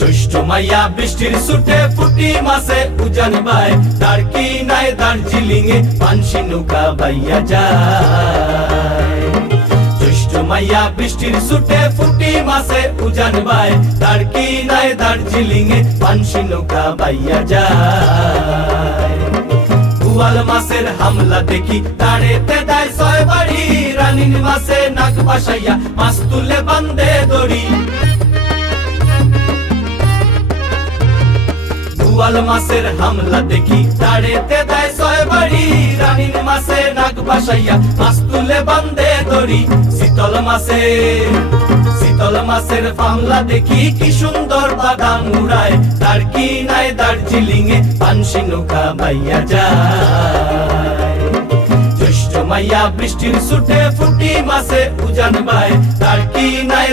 জ্যৈষ্ঠ মাইয়া বৃষ্টির সুটে ফুটি মাসে উজান বাই তার কি নাই দার্জিলিং এ পানসি নৌকা বাইয়া যায়। জ্যৈষ্ঠ মাইয়া বৃষ্টির সুটে ফুটি মাসে উজান বাই তার কি নাই দার্জিলিং এ পানসি নৌকা বাইয়া যায়। বুয়াল মাসের হামলা দেখি তাড়েতে দেয় ছয় বাড়ি, রানীর মাসে নাক বাসাইয়া মাছ তুলে বান্ধে দড়ি। বুয়াল মাসের হামলা দেখি তাড়েতে দেয় ছয় বাড়ি, রানীর মাসে নাক বাসাইয়া মাছ তুলে বান্ধে দড়ি। শীতল মাসের মামলা দেখি কি সুন্দর বাদাম উড়ায় তার কি নাই দার্জিলিং এ পানসি নৌকা বাইয়া যায়। জ্যৈষ্ঠ মাইয়া বৃষ্টির সুটে ফুটি মাসে উজান বাই তার কি নাই